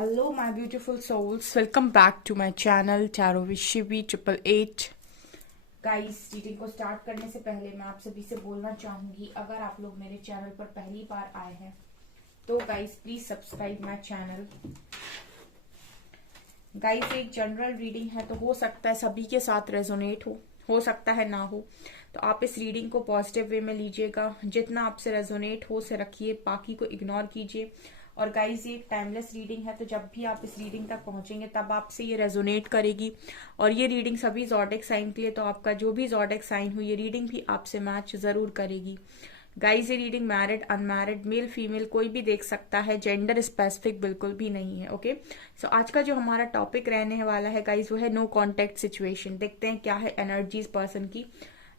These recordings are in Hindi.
Hello, my beautiful souls. Welcome back to my channel Tarot with Shivi 888. Guys, reading को स्टार्ट करने से पहले मैं आप सभी से बोलना चाहूंगी, अगर आप लोग मेरे चैनल पर पहली बार आए हैं तो guys please subscribe my channel. Guys, एक जनरल रीडिंग है तो हो सकता है सभी के साथ रेजोनेट हो सकता है ना हो, तो आप इस रीडिंग को पॉजिटिव वे में लीजिएगा। जितना आपसे रेजोनेट हो से रखिए, बाकी को इग्नोर कीजिए। और गाइज, ये टाइमलेस रीडिंग है, तो जब भी आप इस रीडिंग तक पहुंचेंगे तब आपसे ये रेजोनेट करेगी। और ये रीडिंग सभी ज़ोडिएक साइन के लिए, तो आपका जो भी ज़ोडिएक साइन हो ये रीडिंग भी आपसे मैच जरूर करेगी। गाइज, ये reading married unmarried male female कोई भी देख सकता है, जेंडर स्पेसिफिक बिल्कुल भी नहीं है। ओके, सो आज का जो हमारा टॉपिक रहने वाला है गाइज वो है नो कॉन्टेक्ट सिचुएशन। देखते हैं क्या है एनर्जीज पर्सन की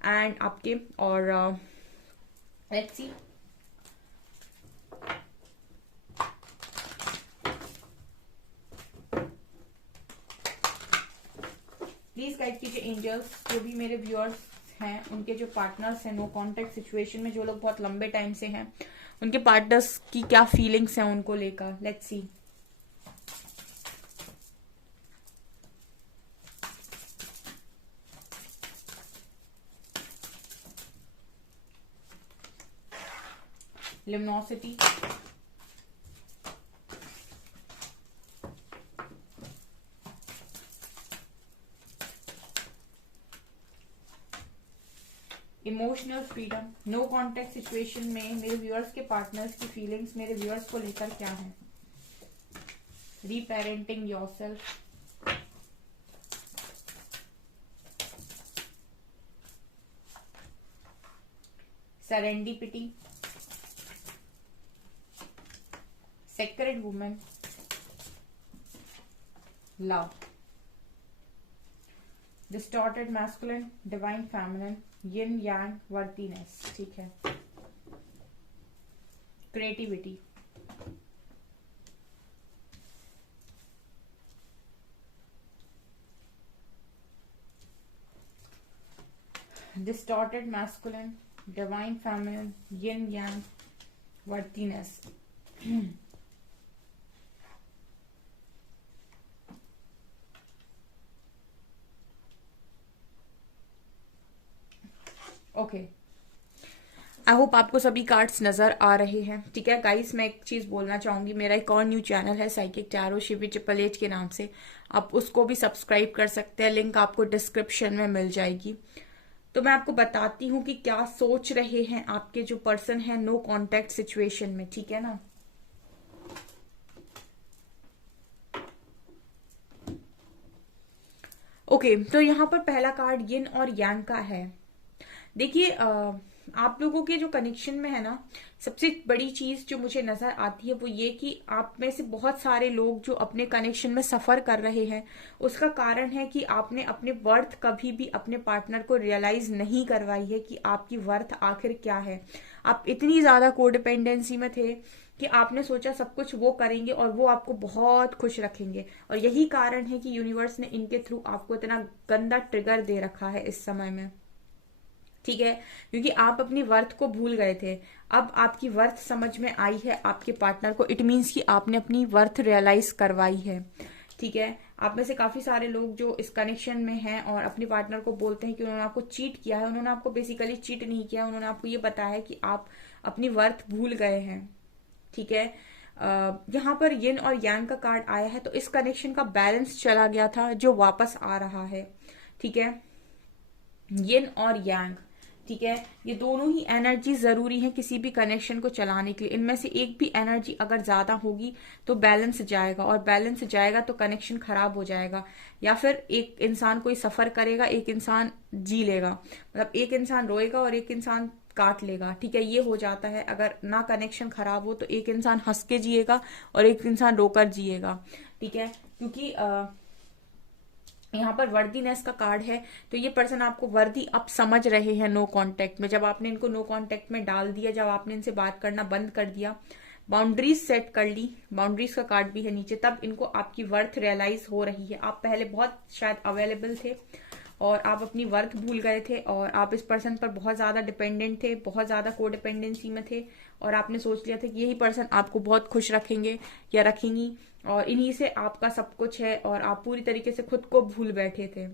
एंड आपके, और लेट्स सी। प्लीज गाइड कीजिए एंजल्स, जो भी मेरे व्यूअर्स हैं उनके जो पार्टनर्स हैं नो कॉन्टेक्ट सिचुएशन में, जो लोग बहुत लंबे टाइम से हैं, उनके पार्टनर्स की क्या फीलिंग्स हैं उनको लेकर। Let's see. Luminosity, emotional freedom. No contact situation में मेरे व्यूअर्स के पार्टनर्स की फीलिंग्स मेरे व्यूअर्स को लेकर क्या है। Reparenting yourself, serendipity, sacred women, love, distorted masculine, divine feminine, yin yang, worthiness. ठीक है, creativity, distorted masculine, divine feminine, yin yang, worthiness. Okay, I hope आपको सभी कार्ड्स नजर आ रहे हैं। ठीक है गाइस, मैं एक चीज बोलना चाहूंगी, मेरा एक और न्यू चैनल है साइकिक टैरो शिवी 888 के नाम से, आप उसको भी सब्सक्राइब कर सकते हैं, लिंक आपको डिस्क्रिप्शन में मिल जाएगी। तो मैं आपको बताती हूँ कि क्या सोच रहे हैं आपके जो पर्सन है नो कॉन्टेक्ट सिचुएशन में। ठीक है ना, ओके, तो यहाँ पर पहला कार्ड यिन और यांग का है। देखिए, आप लोगों के जो कनेक्शन में है ना, सबसे बड़ी चीज जो मुझे नजर आती है वो ये कि आप में से बहुत सारे लोग जो अपने कनेक्शन में सफर कर रहे हैं, उसका कारण है कि आपने अपने वर्थ कभी भी अपने पार्टनर को रियलाइज नहीं करवाई है कि आपकी वर्थ आखिर क्या है। आप इतनी ज्यादा कोडिपेंडेंसी में थे कि आपने सोचा सब कुछ वो करेंगे और वो आपको बहुत खुश रखेंगे, और यही कारण है कि यूनिवर्स ने इनके थ्रू आपको इतना गंदा ट्रिगर दे रखा है इस समय में। ठीक है, क्योंकि आप अपनी वर्थ को भूल गए थे, अब आपकी वर्थ समझ में आई है आपके पार्टनर को। इट मीन्स कि आपने अपनी वर्थ रियलाइज करवाई है। ठीक है, आप में से काफी सारे लोग जो इस कनेक्शन में हैं और अपने पार्टनर को बोलते हैं कि उन्होंने आपको चीट किया है, उन्होंने आपको बेसिकली चीट नहीं किया, उन्होंने आपको ये बताया है कि आप अपनी वर्थ भूल गए हैं। ठीक है, यहाँ पर यिन और यांग का कार्ड आया है, तो इस कनेक्शन का बैलेंस चला गया था जो वापस आ रहा है। ठीक है, यिन और यांग, ठीक है, ये दोनों ही एनर्जी जरूरी है किसी भी कनेक्शन को चलाने के लिए। इनमें से एक भी एनर्जी अगर ज्यादा होगी तो बैलेंस जाएगा, और बैलेंस जाएगा तो कनेक्शन खराब हो जाएगा, या फिर एक इंसान कोई सफर करेगा, एक इंसान जी लेगा, मतलब एक इंसान रोएगा और एक इंसान काट लेगा। ठीक है, ये हो जाता है अगर ना कनेक्शन खराब हो, तो एक इंसान हंस के जिएगा और एक इंसान रोकर जिएगा। ठीक है, क्योंकि यहाँ पर वर्दीनेस का कार्ड है, तो ये पर्सन आपको वर्दी अब समझ रहे हैं नो कांटेक्ट में। जब आपने इनको नो कांटेक्ट में डाल दिया, जब आपने इनसे बात करना बंद कर दिया, बाउंड्रीज सेट कर ली, बाउंड्रीज का कार्ड भी है नीचे, तब इनको आपकी वर्थ रियलाइज हो रही है। आप पहले बहुत शायद अवेलेबल थे और आप अपनी वर्थ भूल गए थे और आप इस पर्सन पर बहुत ज्यादा डिपेंडेंट थे, बहुत ज्यादा को डिपेंडेंसी में थे और आपने सोच लिया था कि यही पर्सन आपको बहुत खुश रखेंगे या रखेंगी और इन्हीं से आपका सब कुछ है और आप पूरी तरीके से खुद को भूल बैठे थे।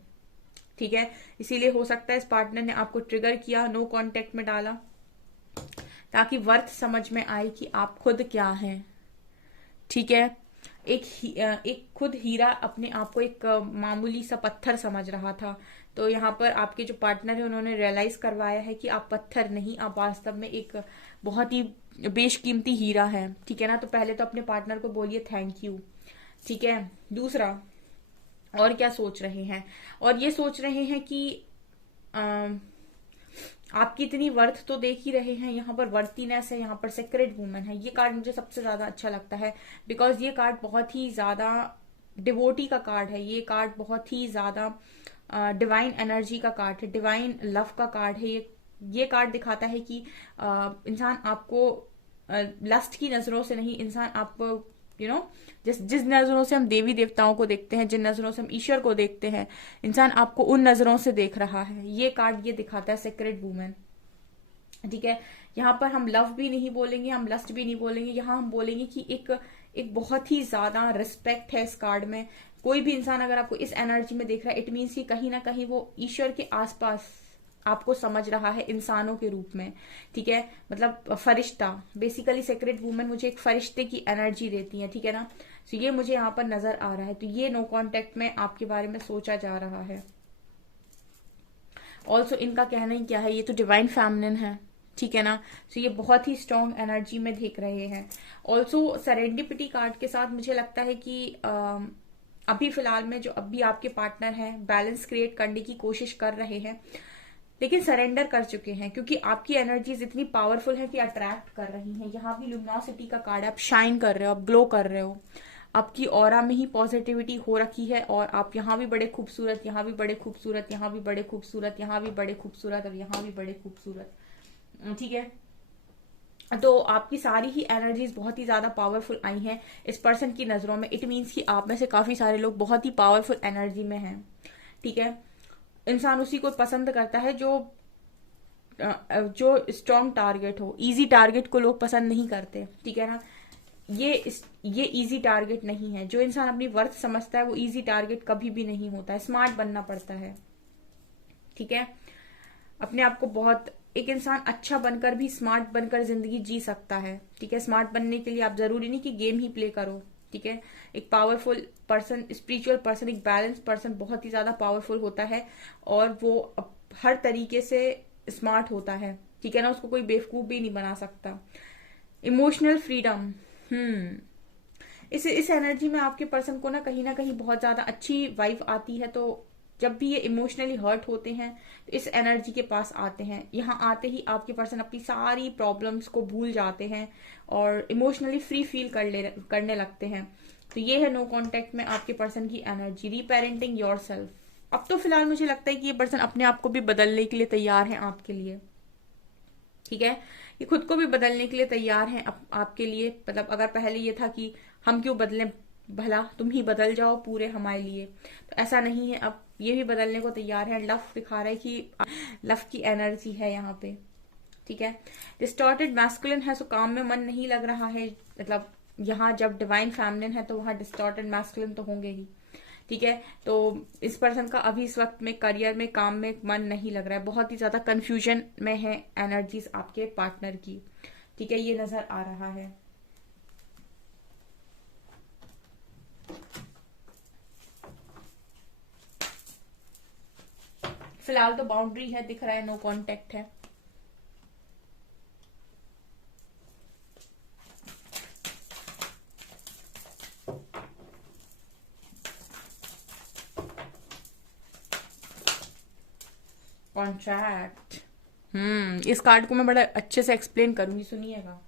ठीक है, इसीलिए हो सकता है इस पार्टनर ने आपको ट्रिगर किया, नो कांटेक्ट में डाला, ताकि वर्थ समझ में आए कि आप खुद क्या हैं। ठीक है, एक खुद हीरा अपने आप को एक मामूली सा पत्थर समझ रहा था, तो यहाँ पर आपके जो पार्टनर है उन्होंने रियलाइज करवाया है कि आप पत्थर नहीं, आप वास्तव में एक बहुत ही बेशकीमती हीरा है। ठीक है ना, तो पहले तो अपने पार्टनर को बोलिए थैंक यू। ठीक है, दूसरा और क्या सोच रहे हैं, और ये सोच रहे हैं कि आपकी इतनी वर्थ तो देख ही रहे हैं, यहाँ पर वर्तीनेस है, यहाँ पर सेक्रेड वुमन है। ये कार्ड मुझे सबसे ज्यादा अच्छा लगता है बिकॉज ये कार्ड बहुत ही ज्यादा डिवोटी का कार्ड है, ये कार्ड बहुत ही ज्यादा डिवाइन एनर्जी का कार्ड है, डिवाइन लव का कार्ड है। ये कार्ड दिखाता है कि इंसान आपको लस्ट की नजरों से नहीं, इंसान आपको जिस जिस नजरों से हम देवी देवताओं को देखते हैं, जिन नजरों से हम ईश्वर को देखते हैं, इंसान आपको उन नजरों से देख रहा है। ये कार्ड ये दिखाता है सेक्रेड वुमेन। ठीक है, यहाँ पर हम लव भी नहीं बोलेंगे, हम लस्ट भी नहीं बोलेंगे, यहाँ हम बोलेंगे कि एक बहुत ही ज्यादा रिस्पेक्ट है इस कार्ड में। कोई भी इंसान अगर आपको इस एनर्जी में देख रहा है, इट मीन्स कि कहीं ना कहीं वो ईश्वर के आसपास आपको समझ रहा है इंसानों के रूप में। ठीक है, मतलब फरिश्ता, बेसिकली सेक्रेड वुमेन मुझे एक फरिश्ते की एनर्जी देती है। ठीक है ना, तो ये मुझे यहाँ पर नजर आ रहा है। तो ये नो कांटेक्ट में आपके बारे में सोचा जा रहा है। ऑल्सो इनका कहना ही क्या है, ये तो डिवाइन फेमिनिन है। ठीक है ना, तो ये बहुत ही स्ट्रॉन्ग एनर्जी में देख रहे हैं। ऑल्सो सेरेंडिपिटी कार्ड के साथ मुझे लगता है कि अभी फिलहाल में जो अभी आपके पार्टनर हैं बैलेंस क्रिएट करने की कोशिश कर रहे हैं, लेकिन सरेंडर कर चुके हैं क्योंकि आपकी एनर्जीज इतनी पावरफुल है कि अट्रैक्ट कर रही हैं। यहाँ भी लुमिनोसिटी का कार्ड है, आप शाइन कर रहे हो, आप ग्लो कर रहे हो, आपकी ऑरा में ही पॉजिटिविटी हो रखी है और आप यहाँ भी बड़े खूबसूरत, यहाँ भी बड़े खूबसूरत, यहाँ भी बड़े खूबसूरत, यहाँ भी बड़े खूबसूरत और यहाँ भी बड़े खूबसूरत। ठीक है, तो आपकी सारी ही एनर्जीज बहुत ही ज्यादा पावरफुल आई हैं इस पर्सन की नजरों में। इट मीन्स कि आप में से काफी सारे लोग बहुत ही पावरफुल एनर्जी में हैं। ठीक है, इंसान उसी को पसंद करता है जो स्ट्रॉन्ग टारगेट हो, इजी टारगेट को लोग पसंद नहीं करते। ठीक है ना, ये इजी टारगेट नहीं है। जो इंसान अपनी वर्थ समझता है वो इजी टारगेट कभी भी नहीं होता है, स्मार्ट बनना पड़ता है। ठीक है, अपने आप को बहुत, एक इंसान अच्छा बनकर भी स्मार्ट बनकर जिंदगी जी सकता है। ठीक है, स्मार्ट बनने के लिए आप जरूरी नहीं कि गेम ही प्ले करो। ठीक है, एक पावरफुल पर्सन, स्पिरिचुअल पर्सन, एक बैलेंस पर्सन बहुत ही ज्यादा पावरफुल होता है और वो हर तरीके से स्मार्ट होता है। ठीक है ना, उसको कोई बेवकूफ भी नहीं बना सकता। इमोशनल फ्रीडम, इस एनर्जी में आपके पर्सन को ना कहीं बहुत ज्यादा अच्छी वाइब आती है। तो जब भी ये इमोशनली हर्ट होते हैं तो इस एनर्जी के पास आते हैं। यहाँ आते ही आपके पर्सन अपनी सारी प्रॉब्लम्स को भूल जाते हैं और इमोशनली फ्री फील करने लगते हैं। तो ये है नो कांटेक्ट में आपके पर्सन की एनर्जी। रीपेरेंटिंग योरसेल्फ, अब तो फिलहाल मुझे लगता है कि ये पर्सन अपने आप को भी बदलने के लिए तैयार है आपके लिए। ठीक है, ये खुद को भी बदलने के लिए तैयार हैं आपके लिए। मतलब अगर पहले ये था कि हम क्यों बदले, भला तुम ही बदल जाओ पूरे हमारे लिए, तो ऐसा नहीं है, अब ये भी बदलने को तैयार है। लव दिखा रहा है कि लव की एनर्जी है यहाँ पे। ठीक है, डिस्टॉर्टेड मैस्कुलिन है, सो काम में मन नहीं लग रहा है। मतलब यहाँ जब डिवाइन फेमिनिन है तो वहां डिस्टॉर्टेड मैस्कुलिन तो होंगे ही। ठीक है, तो इस पर्सन का अभी इस वक्त में करियर में, काम में मन नहीं लग रहा है, बहुत ही ज्यादा कंफ्यूजन में है एनर्जीज आपके पार्टनर की। ठीक है, ये नजर आ रहा है। फिलहाल तो बाउंड्री है, दिख रहा है, नो कांटेक्ट है। कॉन्ट्रैक्ट, इस कार्ड को मैं बड़ा अच्छे से एक्सप्लेन करूंगी, सुनिएगा।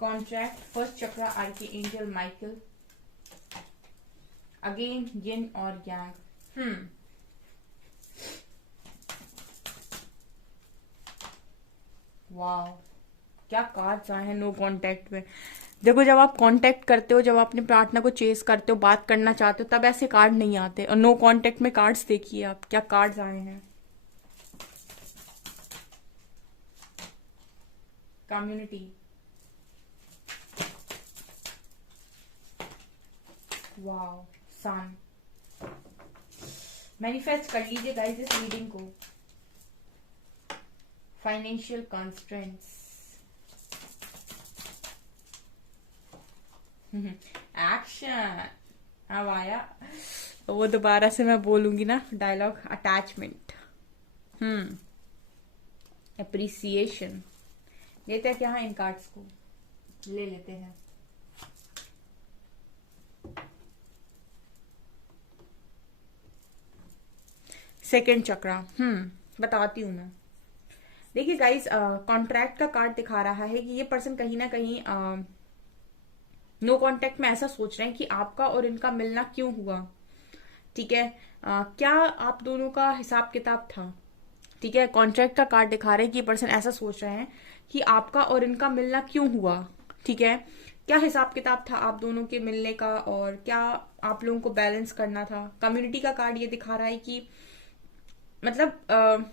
कॉन्ट्रैक्ट, फर्स्ट चक्रा, आर्की एंजल माइकल, अगेन यिन और यांग। वाओ, क्या कार्ड्स आए हैं नो कांटेक्ट में। देखो, जब आप कांटेक्ट करते हो, जब आप अपने पार्टनर को चेस करते हो, बात करना चाहते हो, तब ऐसे कार्ड नहीं आते। और नो कांटेक्ट में कार्ड्स देखिए आप, क्या कार्ड्स आए हैं। कम्युनिटी, वाओ, सन। मैनिफेस्ट कर लीजिए गाइस इस रीडिंग को। Financial constraints, action. अब आया वो, दोबारा से मैं बोलूंगी ना डायलॉग, अटैचमेंट, अप्रिसिएशन। लेते हैं क्या है इन कार्ड्स को, ले लेते हैं। सेकंड चक्रा, बताती हूं मैं। देखिए गाइस, कॉन्ट्रैक्ट का कार्ड दिखा रहा है कि ये पर्सन कहीं ना कहीं नो कांटेक्ट में ऐसा सोच रहे हैं कि आपका और इनका मिलना क्यों हुआ। ठीक है, क्या आप दोनों का हिसाब किताब था। ठीक है, कॉन्ट्रैक्ट का कार्ड दिखा रहे हैं कि ये पर्सन ऐसा सोच रहे हैं कि आपका और इनका मिलना क्यों हुआ। ठीक है, क्या हिसाब किताब था आप दोनों के मिलने का, और क्या आप लोगों को बैलेंस करना था। कम्युनिटी का कार्ड ये दिखा रहा है कि मतलब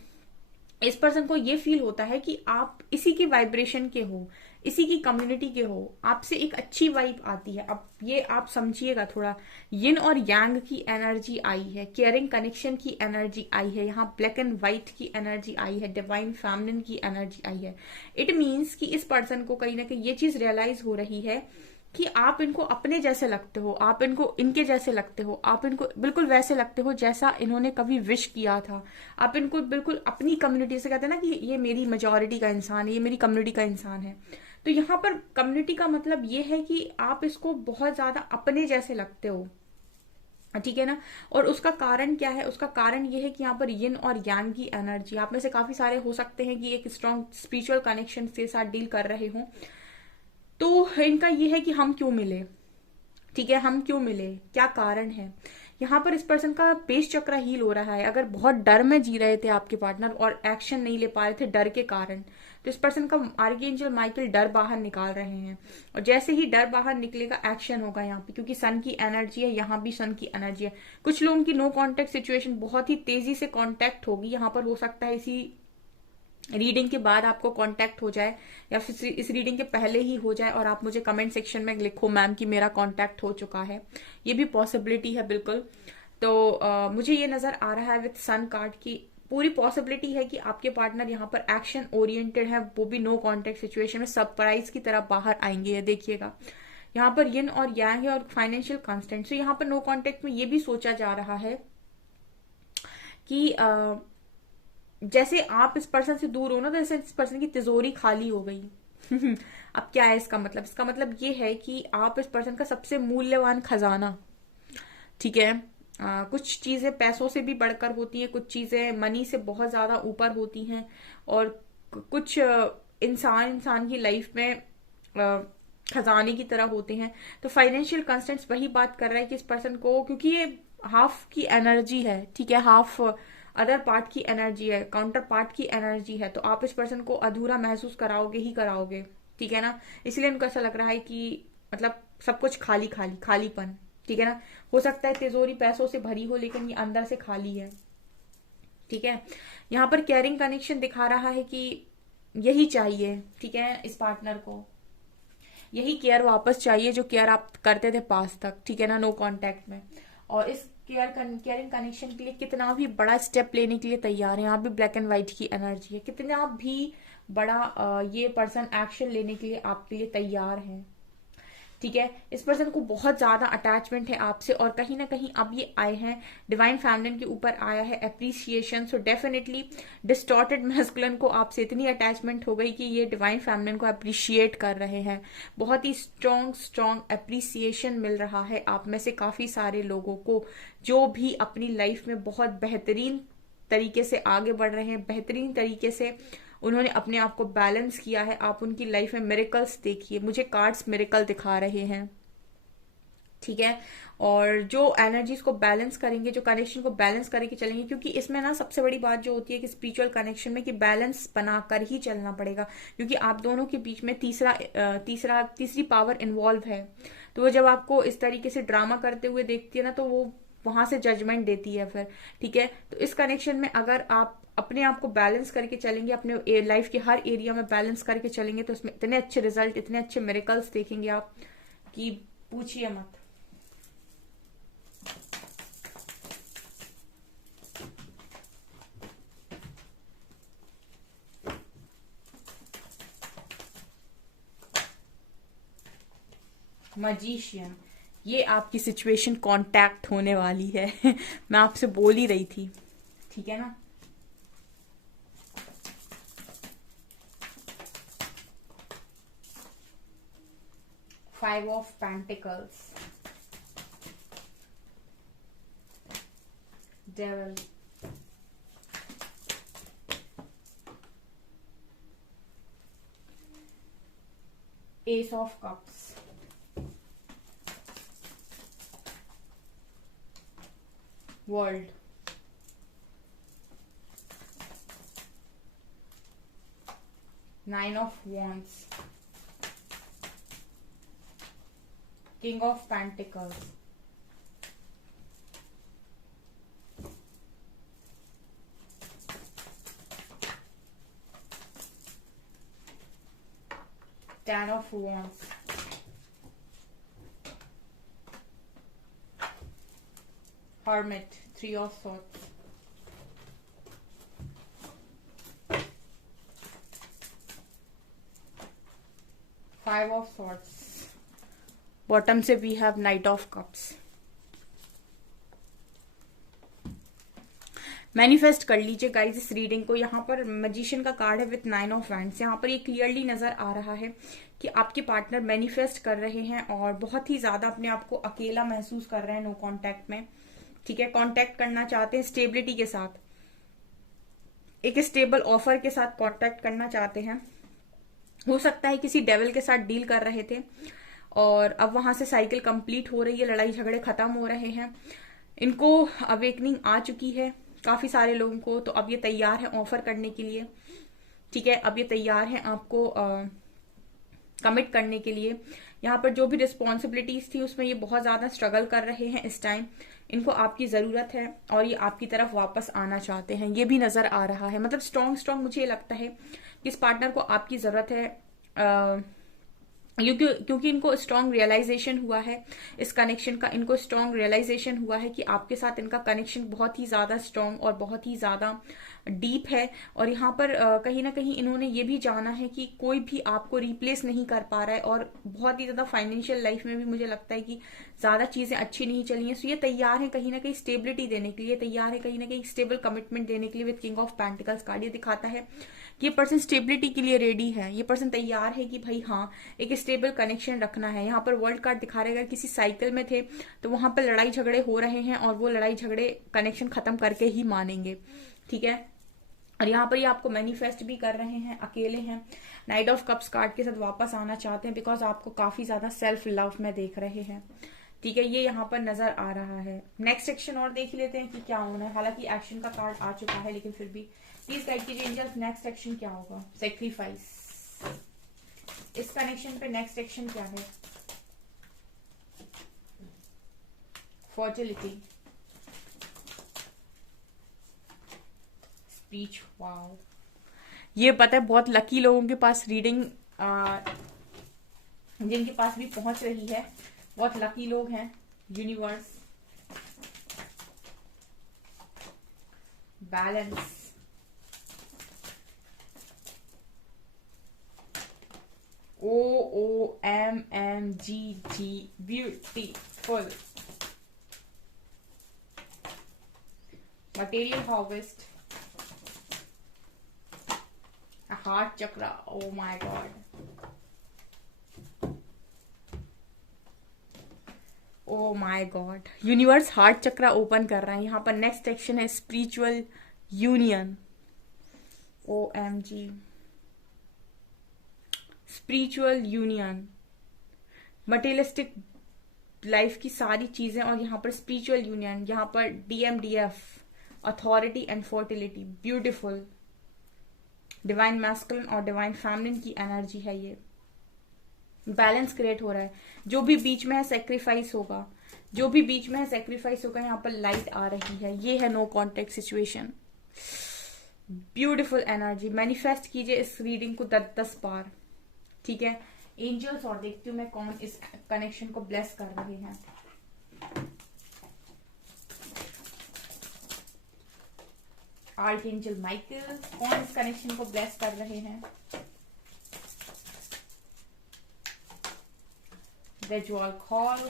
इस पर्सन को ये फील होता है कि आप इसी के वाइब्रेशन के हो, इसी की कम्युनिटी के हो, आपसे एक अच्छी वाइब आती है। अब ये आप समझिएगा थोड़ा, यिन और यांग की एनर्जी आई है, केयरिंग कनेक्शन की एनर्जी आई है, यहाँ ब्लैक एंड व्हाइट की एनर्जी आई है, डिवाइन फेमिनिन की एनर्जी आई है। इट मीन्स कि इस पर्सन को कहीं ना कहीं ये चीज रियलाइज हो रही है कि आप इनको अपने जैसे लगते हो, आप इनको इनके जैसे लगते हो, आप इनको बिल्कुल वैसे लगते हो जैसा इन्होंने कभी विश किया था। आप इनको बिल्कुल अपनी कम्युनिटी से, कहते हैं ना कि ये मेरी मेजोरिटी का इंसान है, ये मेरी कम्युनिटी का इंसान है। तो यहाँ पर कम्युनिटी का मतलब ये है कि आप इसको बहुत ज्यादा अपने जैसे लगते हो। ठीक है ना। और उसका कारण क्या है, उसका कारण ये है कि यहाँ पर यिन और यांग की एनर्जी, आप में से काफी सारे हो सकते हैं कि एक स्ट्रॉन्ग स्पिरिचुअल कनेक्शन के साथ डील कर रहे हो। तो इनका ये है कि हम क्यों मिले। ठीक है, हम क्यों मिले, क्या कारण है। यहाँ पर इस पर्सन का बेस चक्र हील हो रहा है। अगर बहुत डर में जी रहे थे आपके पार्टनर और एक्शन नहीं ले पा रहे थे डर के कारण, तो इस पर्सन का आर्कएंजल माइकल डर बाहर निकाल रहे हैं। और जैसे ही डर बाहर निकलेगा, एक्शन होगा यहाँ पे, क्योंकि सन की एनर्जी है, यहाँ भी सन की एनर्जी है। कुछ लोगों की नो कांटेक्ट सिचुएशन बहुत ही तेजी से कांटेक्ट होगी। यहाँ पर हो सकता है इसी रीडिंग के बाद आपको कांटेक्ट हो जाए, या फिर इस रीडिंग के पहले ही हो जाए, और आप मुझे कमेंट सेक्शन में लिखो मैम कि मेरा कांटेक्ट हो चुका है। ये भी पॉसिबिलिटी है बिल्कुल। तो मुझे ये नजर आ रहा है विद सन कार्ड की पूरी पॉसिबिलिटी है कि आपके पार्टनर यहाँ पर एक्शन ओरिएंटेड है, वो भी नो कांटेक्ट सिचुएशन में सरप्राइज की तरह बाहर आएंगे। ये देखिएगा, यहाँ पर यिन और यांग है और फाइनेंशियल कांस्टेंट। तो यहाँ पर नो कांटेक्ट में ये भी सोचा जा रहा है कि जैसे आप इस पर्सन से दूर हो ना, तो जैसे इस पर्सन की तिजोरी खाली हो गई। अब क्या है इसका मतलब, इसका मतलब ये है कि आप इस पर्सन का सबसे मूल्यवान खजाना। ठीक है, कुछ चीजें पैसों से भी बढ़कर होती हैं, कुछ चीजें मनी से बहुत ज्यादा ऊपर होती हैं, और कुछ इंसान इंसान की लाइफ में खजाने की तरह होते हैं। तो फाइनेंशियल कंस्टेंट्स वही बात कर रहा है कि इस पर्सन को, क्योंकि ये हाफ की एनर्जी है, ठीक है, हाफ अदर पार्ट की एनर्जी है, काउंटर पार्ट की एनर्जी है, तो आप इस पर्सन को अधूरा महसूस कराओगे ही कराओगे। ठीक है ना, इसलिए उनको ऐसा लग रहा है कि मतलब सब कुछ खाली खाली खालीपन। ठीक है ना, हो सकता है तिजोरी पैसों से भरी हो, लेकिन ये अंदर से खाली है। ठीक है, यहाँ पर केयरिंग कनेक्शन दिखा रहा है कि यही चाहिए। ठीक है, इस पार्टनर को यही केयर वापस चाहिए जो केयर आप करते थे पास तक। ठीक है ना, नो कांटेक्ट में। और इस केयरिंग कनेक्शन के लिए कितना भी बड़ा स्टेप लेने के लिए तैयार है। यहाँ भी ब्लैक एंड व्हाइट की एनर्जी है, कितना भी बड़ा ये पर्सन एक्शन लेने के लिए आपके लिए तैयार है। ठीक है, इस पर्सन को बहुत ज्यादा अटैचमेंट है आपसे, और कहीं ना कहीं अब ये आए हैं डिवाइन फेमिनिन के ऊपर आया है appreciation. So definitely distorted masculine को आपसे इतनी अटैचमेंट हो गई कि ये डिवाइन फेमिनिन को अप्रिशिएट कर रहे हैं। बहुत ही स्ट्रॉन्ग अप्रिसिएशन मिल रहा है आप में से काफी सारे लोगों को, जो भी अपनी लाइफ में बहुत बेहतरीन तरीके से आगे बढ़ रहे हैं, बेहतरीन तरीके से उन्होंने अपने आप को बैलेंस किया है। आप उनकी लाइफ में मिरेकल्स देखिए, मुझे कार्ड्स मिरेकल दिखा रहे हैं। ठीक है। और जो एनर्जीज को बैलेंस करेंगे, जो कनेक्शन को बैलेंस करके चलेंगे, क्योंकि इसमें ना सबसे बड़ी बात जो होती है कि स्पिरिचुअल कनेक्शन में कि बैलेंस बनाकर ही चलना पड़ेगा, क्योंकि आप दोनों के बीच में तीसरी पावर इन्वॉल्व है। तो वो जब आपको इस तरीके से ड्रामा करते हुए देखती है ना, तो वो वहां से जजमेंट देती है फिर। ठीक है, तो इस कनेक्शन में अगर आप अपने आप को बैलेंस करके चलेंगे, अपने लाइफ के हर एरिया में बैलेंस करके चलेंगे, तो उसमें इतने अच्छे रिजल्ट, इतने अच्छे मिरेकल्स देखेंगे आप कि पूछिए मत। मजीशियन, ये आपकी सिचुएशन कांटेक्ट होने वाली है। मैं आपसे बोल ही रही थी, ठीक है ना। 5 of Pentacles, Devil, Ace of Cups, World, Nine of Wands, King of Pentacles, Ten of Wands, Hermit, Three of Swords, Five of Swords, bottom से we have Knight of Cups। Manifest कर लीजिए गाइस इस रीडिंग को। यहाँ पर मैजिशियन का कार्ड है विथ 9 of Wands। यहाँ पर ये क्लियरली नजर आ रहा है कि आपके पार्टनर मैनिफेस्ट कर रहे हैं और बहुत ही ज्यादा अपने आप को अकेला महसूस कर रहे हैं नो कांटेक्ट में। ठीक है, कांटेक्ट करना चाहते हैं स्टेबिलिटी के साथ, एक स्टेबल ऑफर के साथ कांटेक्ट करना चाहते हैं। हो सकता है किसी डेविल के साथ डील कर रहे थे और अब वहां से साइकिल कंप्लीट हो रही है, लड़ाई झगड़े खत्म हो रहे हैं, इनको अवेकनिंग आ चुकी है काफी सारे लोगों को। तो अब ये तैयार है ऑफर करने के लिए। ठीक है, अब ये तैयार है आपको कमिट करने के लिए। यहाँ पर जो भी रिस्पॉन्सिबिलिटीज थी उसमें ये बहुत ज्यादा स्ट्रगल कर रहे हैं इस टाइम। इनको आपकी जरूरत है और ये आपकी तरफ वापस आना चाहते हैं, ये भी नजर आ रहा है। मतलब स्ट्रॉन्ग स्ट्रॉन्ग मुझे ये लगता है कि इस पार्टनर को आपकी जरूरत है, क्योंकि इनको स्ट्रॉन्ग रियलाइजेशन हुआ है इस कनेक्शन का। इनको स्ट्रॉन्ग रियलाइजेशन हुआ है कि आपके साथ इनका कनेक्शन बहुत ही ज्यादा स्ट्रॉन्ग और बहुत ही ज्यादा डीप है। और यहाँ पर कहीं ना कहीं इन्होंने ये भी जाना है कि कोई भी आपको रिप्लेस नहीं कर पा रहा है। और बहुत ही ज्यादा फाइनेंशियल लाइफ में भी मुझे लगता है कि ज्यादा चीजें अच्छी नहीं चली हैं। सो ये तैयार है कहीं ना कहीं स्टेबिलिटी देने के लिए, तैयार है कहीं ना कहीं स्टेबल कमिटमेंट देने के लिए। With king of pentacles card ये दिखाता है कि ये पर्सन स्टेबिलिटी के लिए रेडी है। ये पर्सन तैयार है कि भाई हाँ, एक स्टेबल कनेक्शन रखना है। यहाँ पर वर्ल्ड कार्ड दिखा रहेगा, किसी साइकिल में थे तो वहां पर लड़ाई झगड़े हो रहे हैं और वो लड़ाई झगड़े कनेक्शन खत्म करके ही मानेंगे। ठीक है, और यहाँ पर ये आपको मैनिफेस्ट भी कर रहे हैं, अकेले हैं। नाइट ऑफ कप्स कार्ड के साथ वापस आना चाहते हैं बिकॉज आपको काफी ज्यादा सेल्फ लव में देख रहे हैं। ठीक है, ये यहाँ पर नजर आ रहा है। नेक्स्ट एक्शन और देख लेते हैं कि क्या होना है। हालांकि एक्शन का कार्ड आ चुका है लेकिन फिर भी प्लीज गाइड कीजिए एंजल्स, नेक्स्ट एक्शन क्या होगा। सेक्रीफाइस, इस कनेक्शन पे नेक्स्ट एक्शन क्या है। Fertility, speech, wow. ये पता है बहुत लकी लोगों के पास रीडिंग जिनके पास भी पहुंच रही है, बहुत लकी लोग हैं। Universe, balance, OOMMGG, beautiful, material harvest, a heart chakra, oh my god, oh my god, universe heart chakra open कर रहा है। यहाँ पर नेक्स्ट एक्शन है spiritual union, OMG, spiritual union, materialistic life की सारी चीजें, और यहाँ पर स्पिरिचुअल यूनियन, यहाँ पर DMDF, authority and fertility, beautiful divine masculine और डिवाइन फेमिनिन की एनर्जी है। ये बैलेंस क्रिएट हो रहा है। जो भी बीच में है सेक्रीफाइस होगा, जो भी बीच में है सेक्रीफाइस होगा। यहाँ पर लाइट आ रही है। ये है no contact situation. Beautiful energy. Manifest कीजिए इस रीडिंग को 10 बार, ठीक है। एंजल्स, और देखती हूँ मैं कौन इस कनेक्शन को ब्लेस कर रहे हैं। आर्कएंजल माइकल, कौन इस कनेक्शन को ब्लेस कर रहे हैं। वेजुअल कॉल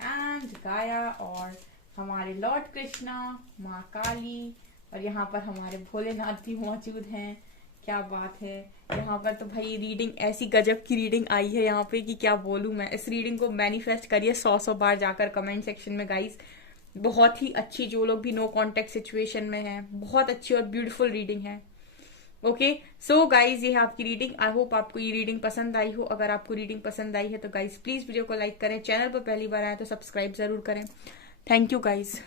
एंड गाया, और हमारे लॉर्ड कृष्णा, माँ काली, और यहाँ पर हमारे भोलेनाथ भी मौजूद हैं। क्या बात है। यहाँ पर तो भाई रीडिंग ऐसी गजब की रीडिंग आई है यहाँ पे कि क्या बोलूं मैं। इस रीडिंग को मैनिफेस्ट करिए 100 बार जाकर कमेंट सेक्शन में गाइस। बहुत ही अच्छी, जो लोग भी नो कांटेक्ट सिचुएशन में हैं, बहुत अच्छी और ब्यूटीफुल रीडिंग है। ओके सो गाइज, ये है आपकी रीडिंग। आई होप आपको ये रीडिंग पसंद आई हो। अगर आपको रीडिंग पसंद आई है तो गाइज प्लीज वीडियो को लाइक करें। चैनल पर पहली बार आए तो सब्सक्राइब जरूर करें। Thank you guys.